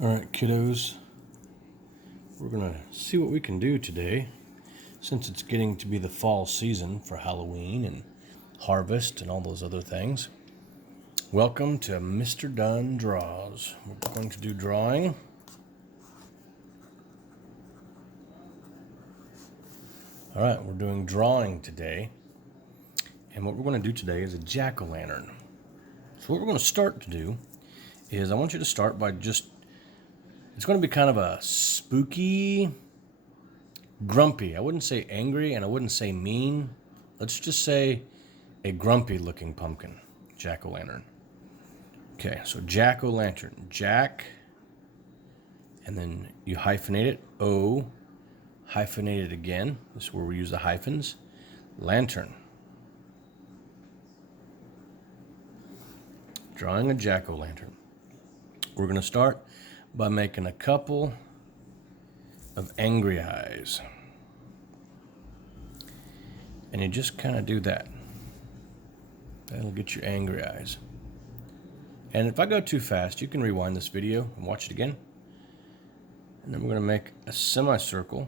Alright, kiddos, we're going to see what we can do today since it's getting to be the fall season for Halloween and harvest and all those other things. Welcome to Mr. Dunn Draws. We're going to do drawing. Alright, we're doing drawing today. And what we're going to do today is a jack-o'-lantern. So what we're going to start to do is I want you to start by it's going to be kind of a spooky, grumpy. I wouldn't say angry and I wouldn't say mean. Let's just say a grumpy looking pumpkin, jack-o'-lantern. Okay, so jack-o'-lantern, jack, and then you hyphenate it, O, hyphenate it again. This is where we use the hyphens. Lantern. Drawing a jack-o'-lantern. We're going to start by making a couple of angry eyes. And you just kind of do that. That'll get your angry eyes. And if I go too fast, you can rewind this video and watch it again. And then we're going to make a semicircle.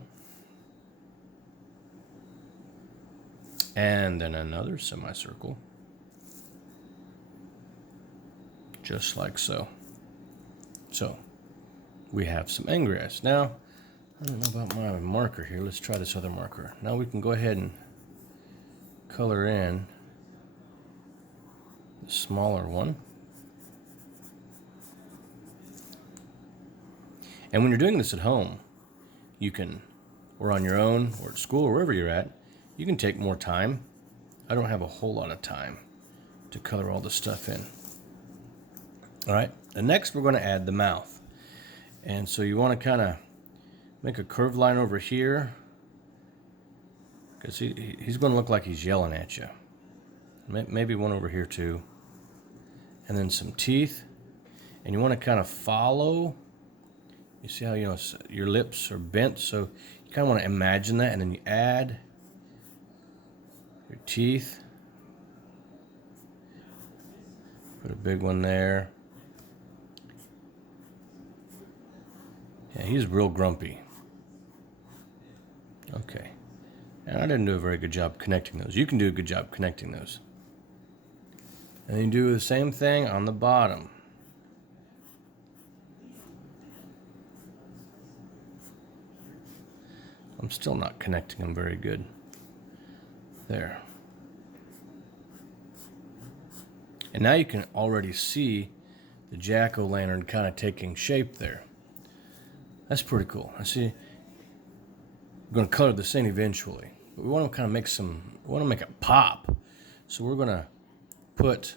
And then another semicircle. Just like so. So, we have some angry eyes. Now, I don't know about my marker here. Let's try this other marker. Now we can go ahead and color in the smaller one. And when you're doing this at home, you can, or on your own, or at school, or wherever you're at, you can take more time. I don't have a whole lot of time to color all the stuff in. All right, and next we're going to add the mouth. And so you want to kind of make a curved line over here because he's going to look like he's yelling at you. Maybe one over here too. And then some teeth. And you want to kind of follow. You see how your lips are bent, so you kind of want to imagine that, and then you add your teeth. Put a big one there. Yeah, he's real grumpy. Okay. And I didn't do a very good job connecting those. You can do a good job connecting those. And then you do the same thing on the bottom. I'm still not connecting them very good. There. And now you can already see the jack-o'-lantern kind of taking shape there. That's pretty cool. I see. We're going to color this in eventually, but we want to kind of make it pop. So we're going to put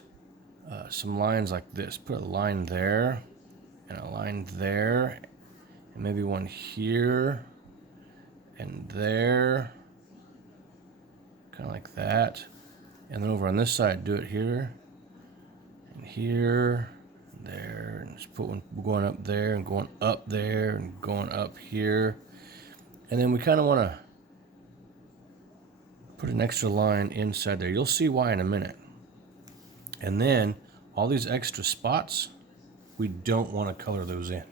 some lines like this. Put a line there, and a line there, and maybe one here, and there, kind of like that. And then over on this side, do it here, and here. There, and just put one going up there and going up there and going up here. And then we kind of want to put an extra line inside there. You'll see why in a minute. And then all these extra spots, we don't want to color those in.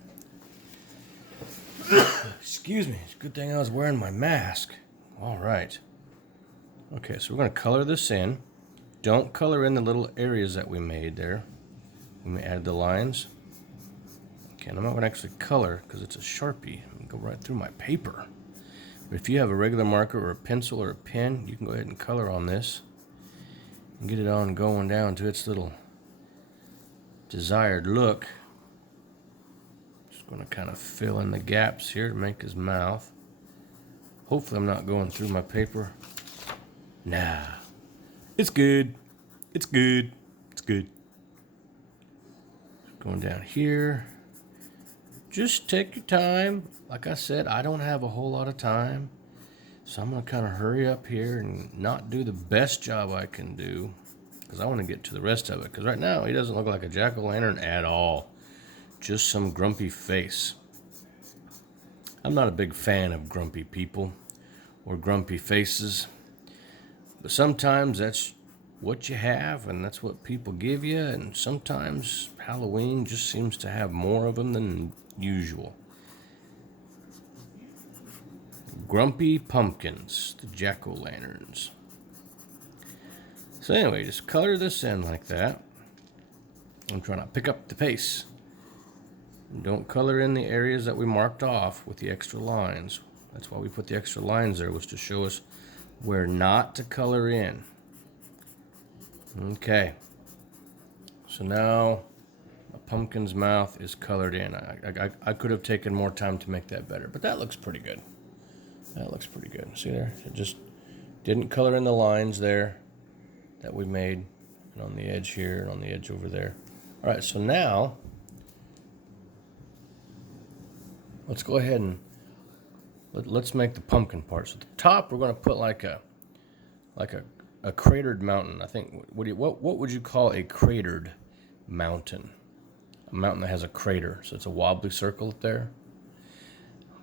Excuse me, it's a good thing I was wearing my mask. All right. Okay, so we're going to color this in. Don't color in the little areas that we made there. We add the lines. Okay, and I'm not going to actually color because it's a Sharpie. I'm going to go right through my paper. But if you have a regular marker or a pencil or a pen, you can go ahead and color on this and get it on going down to its little desired look. Just going to kind of fill in the gaps here to make his mouth. Hopefully I'm not going through my paper. Nah, it's good. It's good. It's good. Going down here. Just take your time. Like I said, I don't have a whole lot of time. So I'm going to kind of hurry up here and not do the best job I can do. Because I want to get to the rest of it. Because right now, he doesn't look like a jack-o'-lantern at all. Just some grumpy face. I'm not a big fan of grumpy people or grumpy faces. But sometimes that's what you have, and that's what people give you, and sometimes Halloween just seems to have more of them than usual. Grumpy Pumpkins, the jack-o'-lanterns. So anyway, just color this in like that. I'm trying to pick up the pace. Don't color in the areas that we marked off with the extra lines. That's why we put the extra lines there, was to show us where not to color in. Okay. So now a pumpkin's mouth is colored in. I could have taken more time to make that better, but that looks pretty good. That looks pretty good. See there? It just didn't color in the lines there that we made, and on the edge here and on the edge over there. All right, so now let's go ahead and let's make the pumpkin part. So at the top, we're going to put like a cratered mountain. I think what would you call a cratered mountain? A mountain that has a crater, so it's a wobbly circle up there.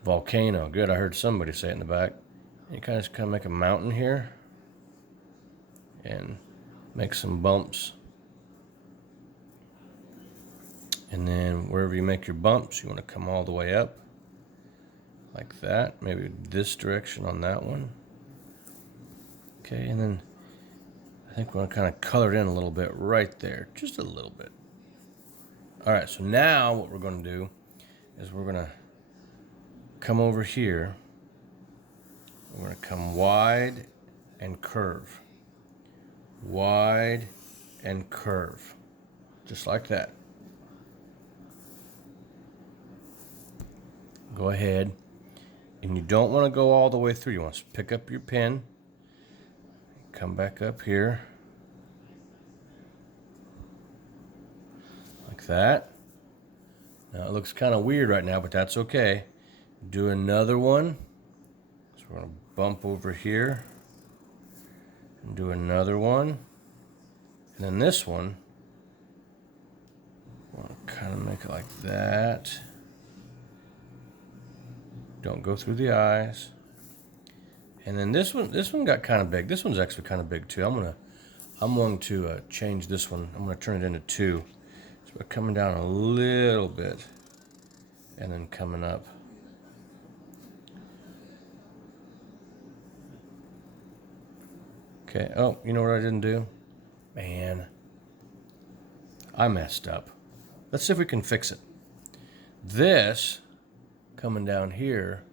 Volcano, good. I heard somebody say it in the back. You kind of make a mountain here, and make some bumps. And then wherever you make your bumps, you want to come all the way up, like that. Maybe this direction on that one. Okay, and then I think we're going to kind of color it in a little bit right there, just a little bit. All right, so now what we're going to do is we're going to come over here. We're going to come wide and curve. Wide and curve. Just like that. Go ahead. And you don't want to go all the way through. You want to pick up your pen. Come back up here. Like that. Now it looks kind of weird right now, but that's okay. Do another one. So we're going to bump over here. And do another one. And then this one, we'll kind of make it like that. Don't go through the eyes. And then this one got kind of big. This one's actually kind of big too. I'm going to change this one. I'm going to turn it into 2. So we're coming down a little bit, and then coming up. Okay. Oh, you know what I didn't do? Man, I messed up. Let's see if we can fix it. This coming down here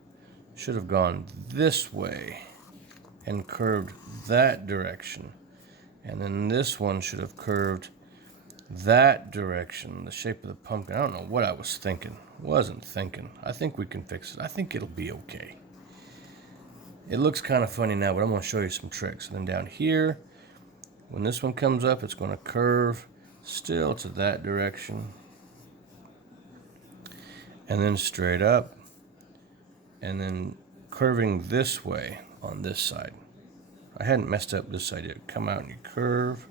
should have gone this way and curved that direction. And then this one should have curved that direction, the shape of the pumpkin. I don't know what I was thinking. Wasn't thinking. I think we can fix it. I think it'll be okay. It looks kind of funny now, but I'm going to show you some tricks. And then down here, when this one comes up, it's going to curve still to that direction. And then straight up. And then curving this way on this side. I hadn't messed up this side yet. Come out and you curve.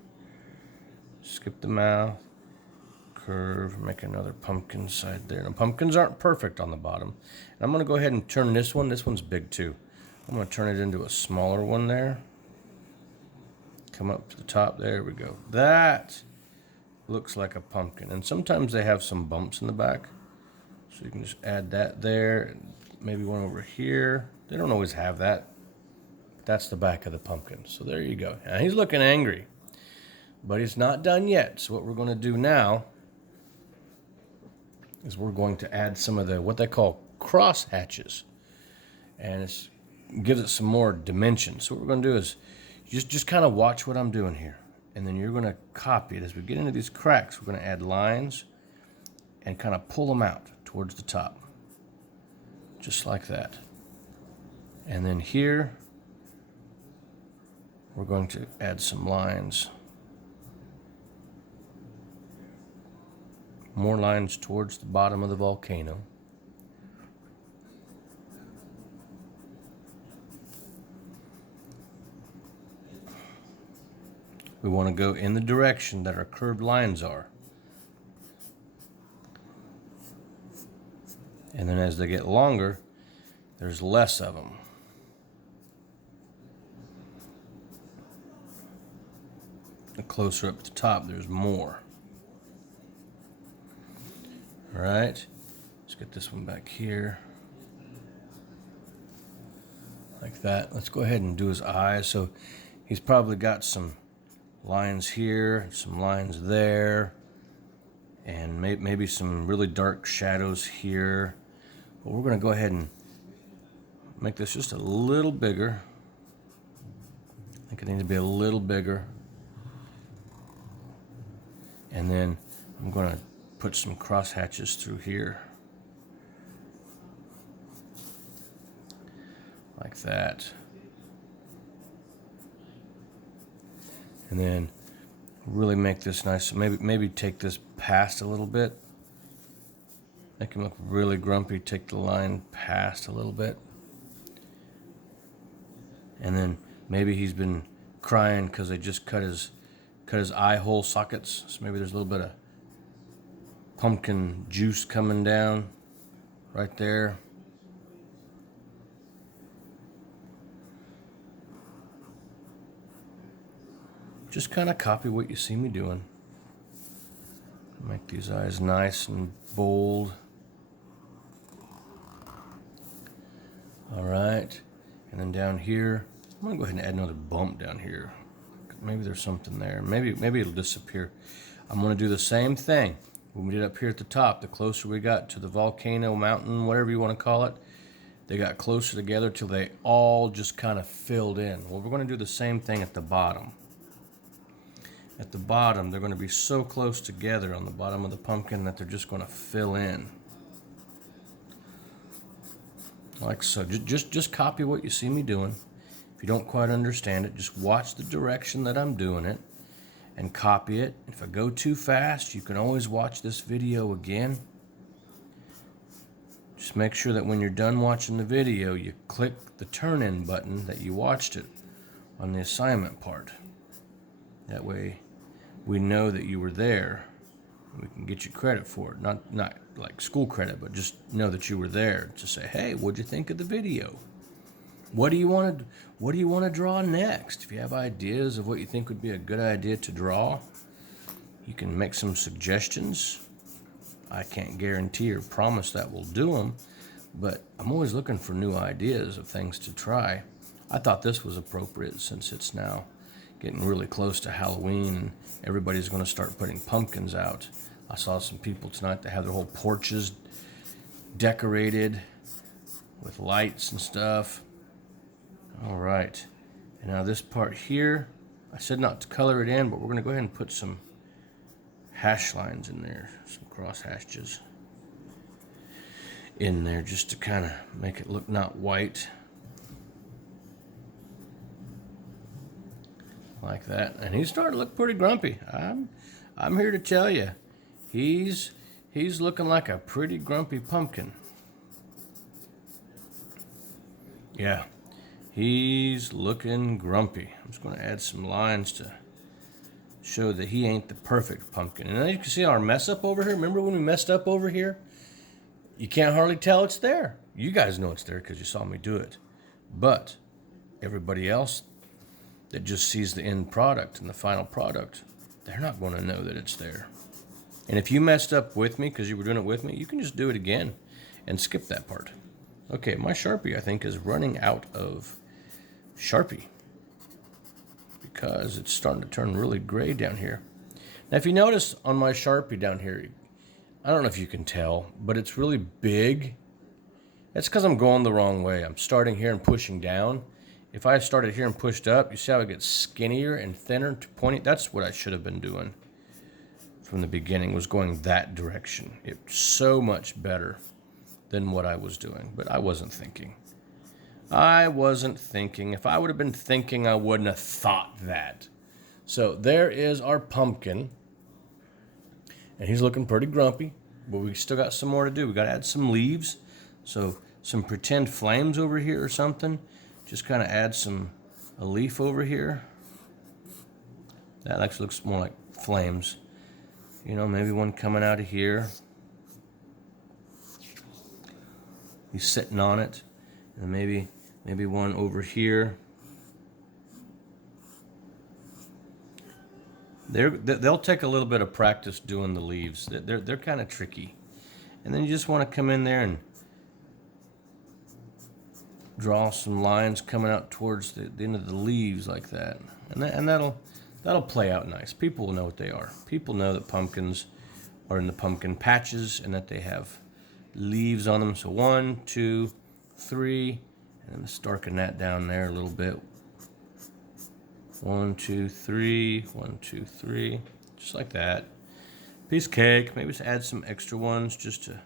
Skip the mouth. Curve. Make another pumpkin side there. Now, pumpkins aren't perfect on the bottom. And I'm going to go ahead and turn this one. This one's big too. I'm going to turn it into a smaller one there. Come up to the top. There we go. That looks like a pumpkin. And sometimes they have some bumps in the back. So you can just add that there. And maybe one over here. They don't always have that. That's the back of the pumpkin. So there you go. Now he's looking angry. But he's not done yet. So what we're going to do now is we're going to add some of the what they call cross hatches. And it gives it some more dimension. So what we're going to do is just kind of watch what I'm doing here. And then you're going to copy it. As we get into these cracks, we're going to add lines and kind of pull them out towards the top. Just like that. And then here, we're going to add some lines. More lines towards the bottom of the volcano. We want to go in the direction that our curved lines are. And then as they get longer, there's less of them. closer up at the top, there's more. All right, let's get this one back here. Like that. Let's go ahead and do his eyes. So he's probably got some lines here, some lines there, and maybe some really dark shadows here. But we're going to go ahead and make this just a little bigger. I think it needs to be a little bigger. And then I'm going to put some cross hatches through here. Like that. And then really make this nice. Maybe take this past a little bit. Make him look really grumpy. Take the line past a little bit. And then maybe he's been crying because they just cut his eye hole sockets. So maybe there's a little bit of pumpkin juice coming down right there. Just kind of copy what you see me doing. Make these eyes nice and bold. All right, and then down here, I'm gonna go ahead and add another bump down here. Maybe there's something there. Maybe it'll disappear. I'm gonna do the same thing when we did up here at the top. The closer we got to the volcano, mountain, whatever you want to call it, they got closer together till they all just kind of filled in. Well, we're gonna do the same thing at the bottom. At the bottom, they're going to be so close together on the bottom of the pumpkin that they're just going to fill in. Like so. Just copy what you see me doing. If you don't quite understand it, just watch the direction that I'm doing it and copy it. If I go too fast, you can always watch this video again. Just make sure that when you're done watching the video, you click the turn-in button that you watched it on the assignment part. That way we know that you were there. We can get you credit for it. Not like school credit, but just know that you were there to say, hey, what'd you think of the video? What do you want to draw next? If you have ideas of what you think would be a good idea to draw, you can make some suggestions. I can't guarantee or promise that we'll do them, but I'm always looking for new ideas of things to try. I thought this was appropriate since it's now getting really close to Halloween and everybody's going to start putting pumpkins out. I saw some people tonight that have their whole porches decorated with lights and stuff. All right, and now this part here, I said not to color it in, but we're going to go ahead and put some hash lines in there, some cross hatches in there just to kind of make it look not white. Like that, and he's starting to look pretty grumpy. I'm here to tell you, he's looking like a pretty grumpy pumpkin. Yeah, he's looking grumpy. I'm just going to add some lines to show that he ain't the perfect pumpkin. And then you can see our mess up over here. Remember when we messed up over here? You can't hardly tell it's there. You guys know it's there because you saw me do it, but everybody else that just sees the end product and the final product, they're not going to know that it's there. And if you messed up with me because you were doing it with me, you can just do it again and skip that part. Okay, my Sharpie, I think, is running out of Sharpie because it's starting to turn really gray down here. Now, if you notice on my Sharpie down here, I don't know if you can tell, but it's really big. That's because I'm going the wrong way. I'm starting here and pushing down. If I started here and pushed up, you see how it gets skinnier and thinner to pointy? That's what I should have been doing from the beginning, was going that direction. It's so much better than what I was doing, but I wasn't thinking. If I would have been thinking, I wouldn't have thought that. So there is our pumpkin, and he's looking pretty grumpy, but we still got some more to do. We got to add some leaves, so some pretend flames over here or something. Just kind of add a leaf over here. That actually looks more like flames. You know, maybe one coming out of here. He's sitting on it. And maybe one over here. They'll take a little bit of practice doing the leaves. They're kind of tricky. And then you just want to come in there and draw some lines coming out towards the end of the leaves like that. And that'll play out nice. People will know what they are. People know that pumpkins are in the pumpkin patches and that they have leaves on them. So 1, 2, 3, and let's darken that down there a little bit. 1, 2, 3, 1, 2, 3, just like that. Piece of cake. Maybe just add some extra ones just to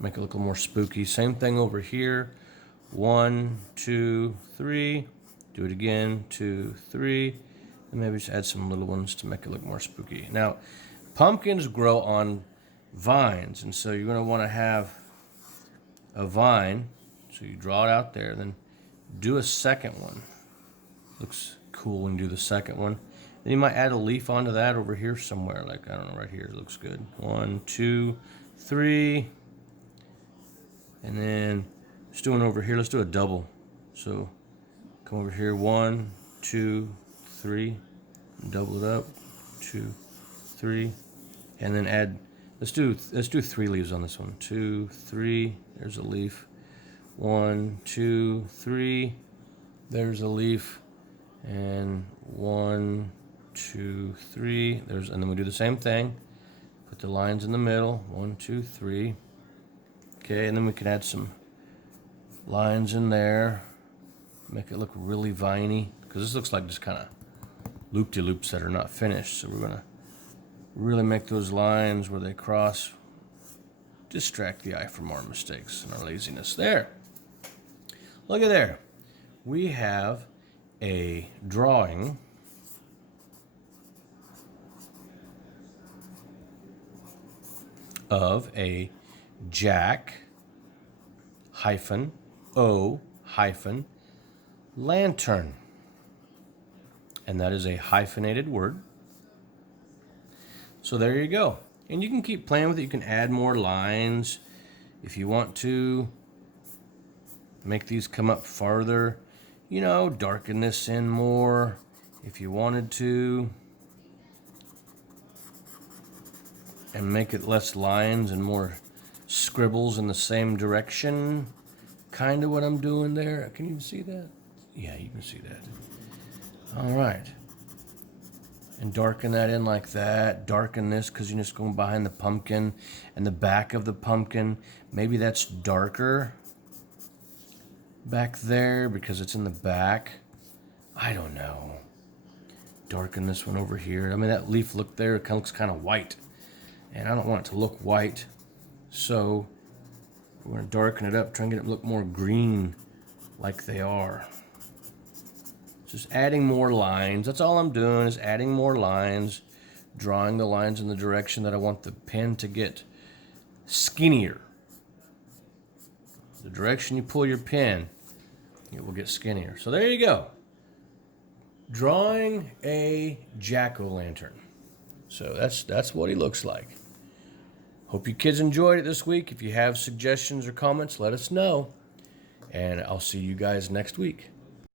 make it look a little more spooky. Same thing over here. 1, 2, 3. Do it again. 2, 3. And maybe just add some little ones to make it look more spooky. Now, pumpkins grow on vines, and so you're going to want to have a vine. So you draw it out there, then do a second one. Looks cool when you do the second one. Then you might add a leaf onto that over here somewhere, like, I don't know, right here. It looks good. 1, 2, 3. And then just doing over here, let's do a double. So come over here, 1, 2, 3. Double it up. 2, 3. And then add, let's do 3 leaves on this one. 2, 3. There's a leaf. 1, 2, 3. There's a leaf. And 1, 2, 3. And then we do the same thing. Put the lines in the middle. 1, 2, 3. Okay, and then we can add some lines in there. Make it look really viney. Because this looks like just kind of loop-de-loops that are not finished. So we're going to really make those lines where they cross. Distract the eye from our mistakes and our laziness. There. Look at there. We have a drawing of a Jack-O-lantern. And that is a hyphenated word. So there you go. And you can keep playing with it. You can add more lines if you want to. Make these come up farther. You know, darken this in more if you wanted to. And make it less lines and more scribbles in the same direction. Kind of what I'm doing there. Can you see that? Yeah, you can see that. All right. And darken that in like that. Darken this because you're just going behind the pumpkin and the back of the pumpkin. Maybe that's darker back there because it's in the back. I don't know. Darken this one over here. I mean, that leaf look there, it looks kind of white. And I don't want it to look white. So we're going to darken it up, try and get it to look more green like they are. Just adding more lines. That's all I'm doing is adding more lines, drawing the lines in the direction that I want the pen to get skinnier. The direction you pull your pen, it will get skinnier. So there you go. Drawing a jack-o'-lantern. So that's what he looks like. Hope you kids enjoyed it this week. If you have suggestions or comments, let us know. And I'll see you guys next week.